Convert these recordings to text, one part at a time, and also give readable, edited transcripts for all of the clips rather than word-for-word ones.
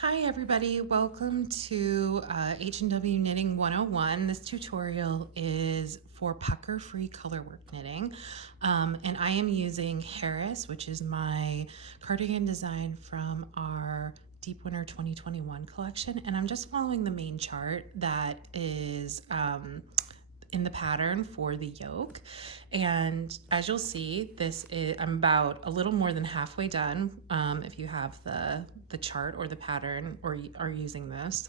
Hi everybody, welcome to H+W Knitting 101. This tutorial is for pucker-free colorwork knitting, and I am using Harris, which is my cardigan design from our Deep Winter 2021 collection, and I'm just following the main chart that is in the pattern for the yoke. And as you'll see, I'm about a little more than halfway done. If you have the chart or the pattern or are using this,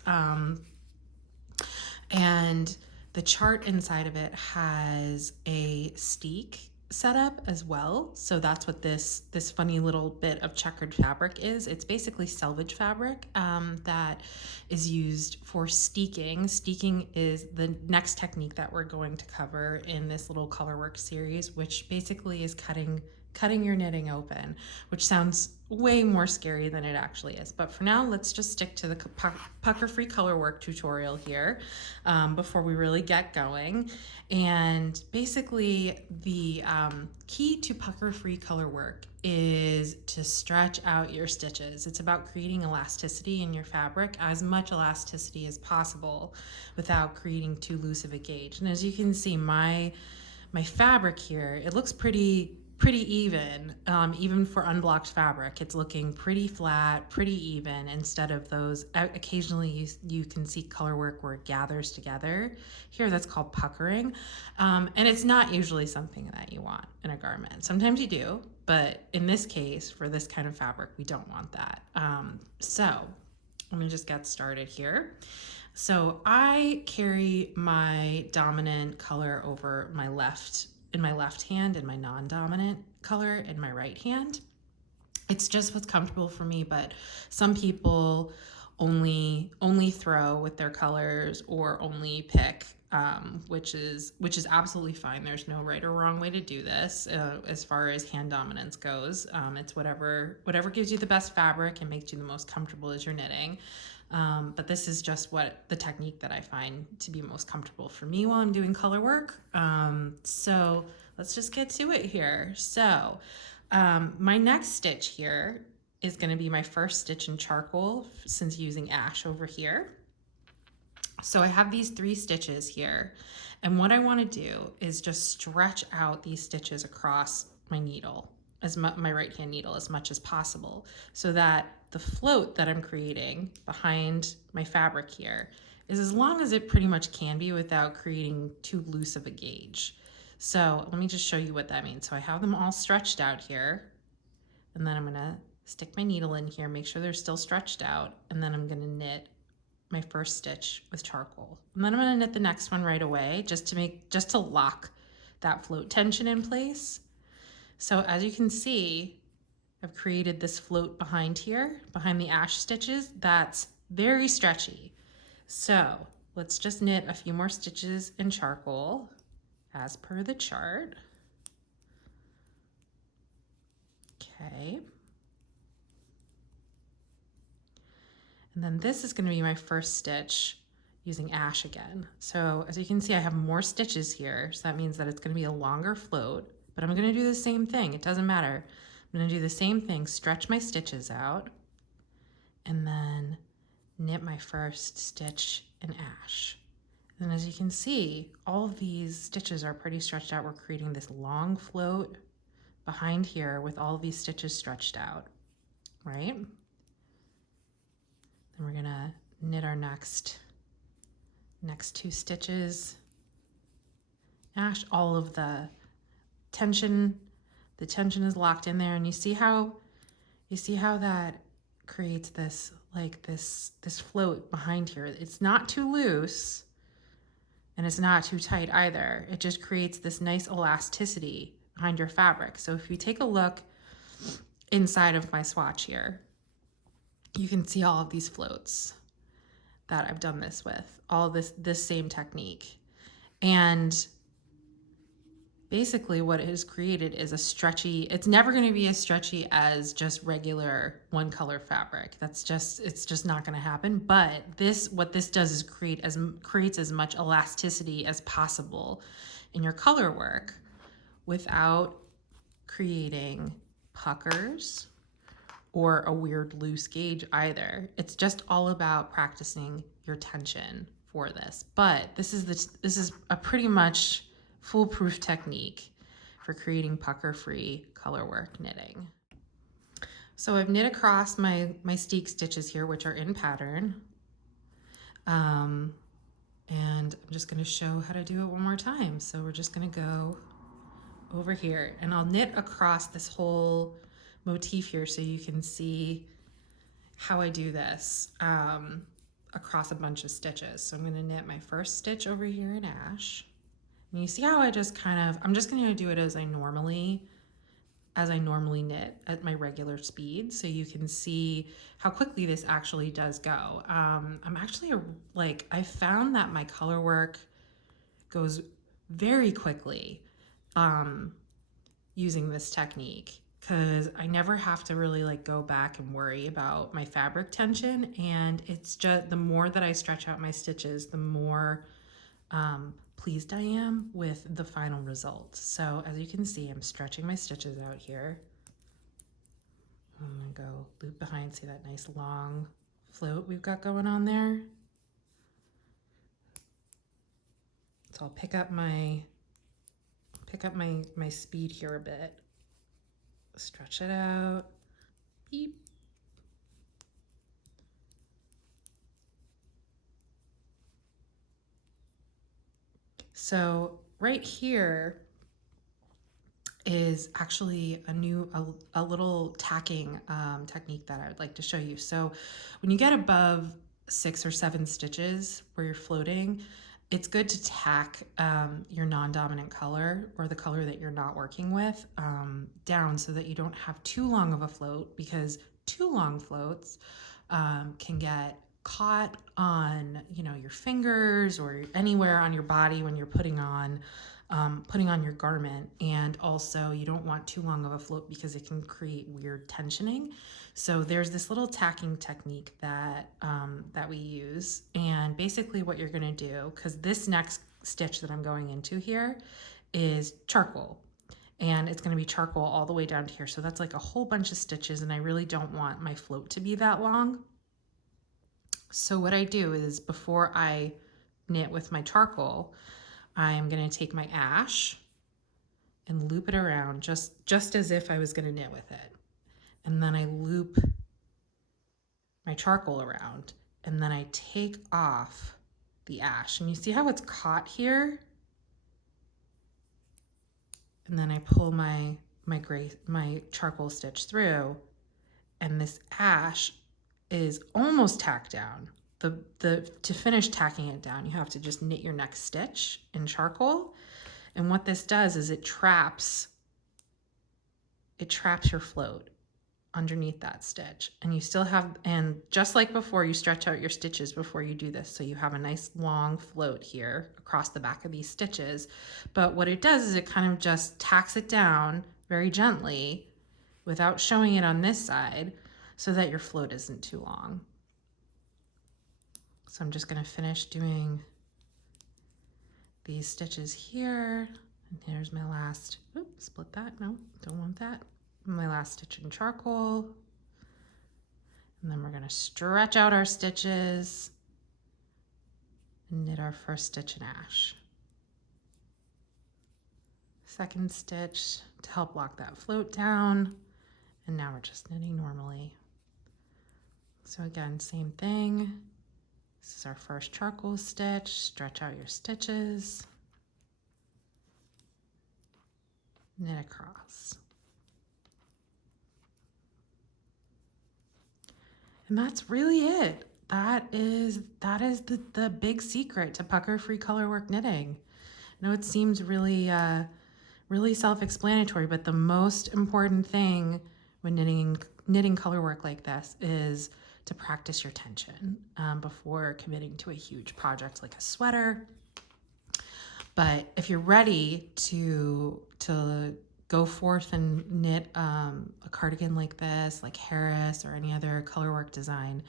and the chart inside of it has a steek setup as well. So that's what this funny little bit of checkered fabric is. It's basically selvage fabric that is used for steeking. Steeking is the next technique that we're going to cover in this little colorwork series, which basically is cutting your knitting open, which sounds way more scary than it actually is. But for now, let's just stick to the pucker-free colorwork tutorial here before we really get going. And basically, the key to pucker-free colorwork is to stretch out your stitches. It's about creating elasticity in your fabric, as much elasticity as possible without creating too loose of a gauge. And as you can see, my fabric here, it looks pretty even, even for unblocked fabric. It's looking pretty flat, pretty even, instead of those, occasionally you can see color work where it gathers together. Here that's called puckering, and it's not usually something that you want in a garment. Sometimes you do, but in this case, for this kind of fabric, we don't want that. So let me just get started here. So I carry my dominant color over my left in my left hand and my non-dominant color in my right hand. It's just what's comfortable for me, but some people only throw with their colors or only pick, which is absolutely fine. There's no right or wrong way to do this as far as hand dominance goes. It's whatever gives you the best fabric and makes you the most comfortable as you're knitting. But this is just what the technique that I find to be most comfortable for me while I'm doing color work. So let's just get to it here. So my next stitch here is going to be my first stitch in charcoal since using ash over here. So I have these 3 stitches here, and what I want to do is just stretch out these stitches across my needle, my right hand needle, as much as possible, so that the float that I'm creating behind my fabric here is as long as it pretty much can be without creating too loose of a gauge. So let me just show you what that means. So I have them all stretched out here, and then I'm gonna stick my needle in here, make sure they're still stretched out, and then I'm gonna knit my first stitch with charcoal. And then I'm gonna knit the next one right away just to lock that float tension in place. So as you can see, I've created this float behind here, behind the ash stitches, that's very stretchy. So let's just knit a few more stitches in charcoal as per the chart. Okay. And then this is going to be my first stitch using ash again. So as you can see, I have more stitches here. So that means that it's going to be a longer float, but I'm going to do the same thing. It doesn't matter. I'm going to do the same thing, stretch my stitches out, and then knit my first stitch in ash. And as you can see, all of these stitches are pretty stretched out. We're creating this long float behind here with all of these stitches stretched out, right? Then we're gonna knit our next 2 stitches. Ash, all of the tension is locked in there, and you see how that creates this this float behind here. It's not too loose and it's not too tight either. It just creates this nice elasticity behind your fabric. So if you take a look inside of my swatch here, you can see all of these floats that I've done this with, all this same technique. And basically what it has created is a stretchy, it's never going to be as stretchy as just regular one color fabric. It's just not going to happen. But what this does is creates as much elasticity as possible in your color work without creating puckers or a weird loose gauge either. It's just all about practicing your tension for this. But this is a pretty much foolproof technique for creating pucker-free colorwork knitting. So I've knit across my steek stitches here, which are in pattern. And I'm just going to show how to do it one more time. So we're just going to go over here, and I'll knit across this whole motif here so you can see how I do this across a bunch of stitches. So I'm going to knit my first stitch over here in ash, and you see how I just I'm just going to do it as I normally knit at my regular speed, so you can see how quickly this actually does go. I'm actually I found that my color work goes very quickly using this technique, because I never have to really go back and worry about my fabric tension, and it's just the more that I stretch out my stitches, the more pleased I am with the final result. So as you can see, I'm stretching my stitches out here. I'm gonna go loop behind, see that nice long float we've got going on there. So I'll pick up my speed here a bit. Stretch it out. Beep. So right here is actually a little tacking technique that I would like to show you. So when you get above 6 or 7 stitches where you're floating, it's good to tack your non-dominant color, or the color that you're not working with, down, so that you don't have too long of a float, because too long floats can get caught on your fingers or anywhere on your body when you're putting on your garment. And also you don't want too long of a float because it can create weird tensioning. So there's this little tacking technique that we use, and basically what you're going to do, because this next stitch that I'm going into here is charcoal, and it's going to be charcoal all the way down to here, so that's like a whole bunch of stitches, and I really don't want my float to be that long. So what I do is, before I knit with my charcoal, I'm going to take my ash and loop it around just as if I was going to knit with it. And then I loop my charcoal around, and then I take off the ash. And you see how it's caught here? And then I pull my charcoal stitch through, and this ash is almost tacked down. To finish tacking it down, you have to just knit your next stitch in charcoal. And what this does is it traps your float underneath that stitch. And you still have, and just like before, you stretch out your stitches before you do this, so you have a nice long float here across the back of these stitches. But what it does is it kind of just tacks it down very gently without showing it on this side, so that your float isn't too long. So I'm just going to finish doing these stitches here, and here's my last, oops, split that, no, don't want that. My last stitch in charcoal, and then we're going to stretch out our stitches and knit our first stitch in ash. Second stitch to help lock that float down, and now we're just knitting normally. So again, same thing. This is our first charcoal stitch. Stretch out your stitches, knit across. And that's really it. That is the big secret to pucker-free colorwork knitting. I know it seems really self-explanatory, but the most important thing when knitting colorwork like this is to practice your tension before committing to a huge project like a sweater. But if you're ready to go forth and knit a cardigan like this, like Harris or any other colorwork design,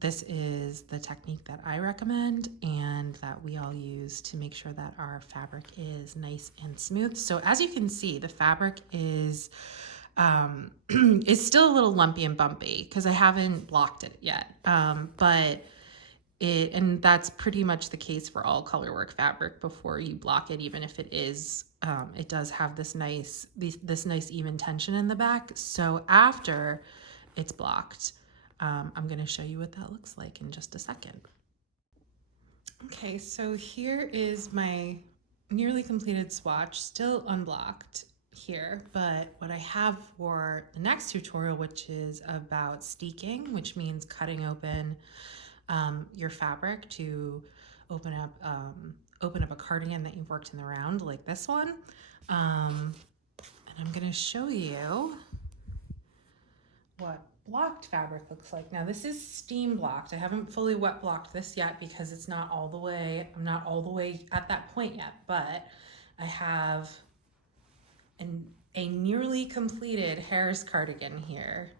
this is the technique that I recommend and that we all use to make sure that our fabric is nice and smooth. So as you can see, the fabric is it's still a little lumpy and bumpy because I haven't blocked it yet. But and that's pretty much the case for all colorwork fabric before you block it, even if it is, it does have this nice even tension in the back. So after it's blocked, I'm going to show you what that looks like in just a second. Okay, so here is my nearly completed swatch, still unblocked here, but what I have for the next tutorial, which is about steeking, which means cutting open your fabric to open up a cardigan that you've worked in the round, like this one. And I'm going to show you what blocked fabric looks like. Now this is steam blocked. I haven't fully wet blocked this yet because it's not all the way, I'm not all the way at that point yet, but I have a nearly completed Harris cardigan here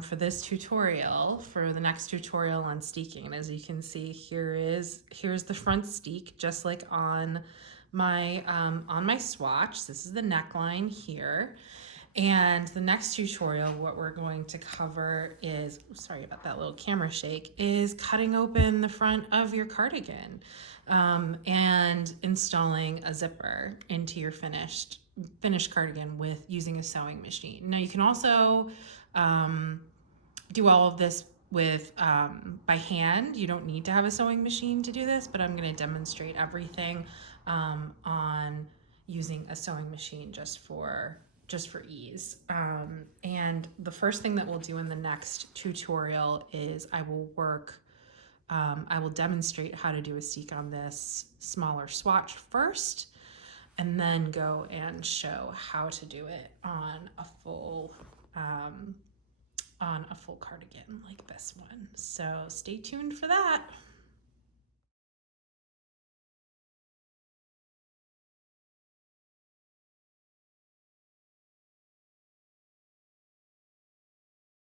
for this tutorial, for the next tutorial on steeking. And as you can see, here's the front steek, just like on my swatch. This is the neckline here. And the next tutorial, what we're going to cover is, sorry about that little camera shake, is cutting open the front of your cardigan and installing a zipper into your finished cardigan with using a sewing machine. Now you can also do all of this with by hand. You don't need to have a sewing machine to do this, but I'm going to demonstrate everything on using a sewing machine just for ease. And the first thing that we'll do in the next tutorial is I will demonstrate how to do a steek on this smaller swatch first, and then go and show how to do it on a full cardigan like this one. So stay tuned for that.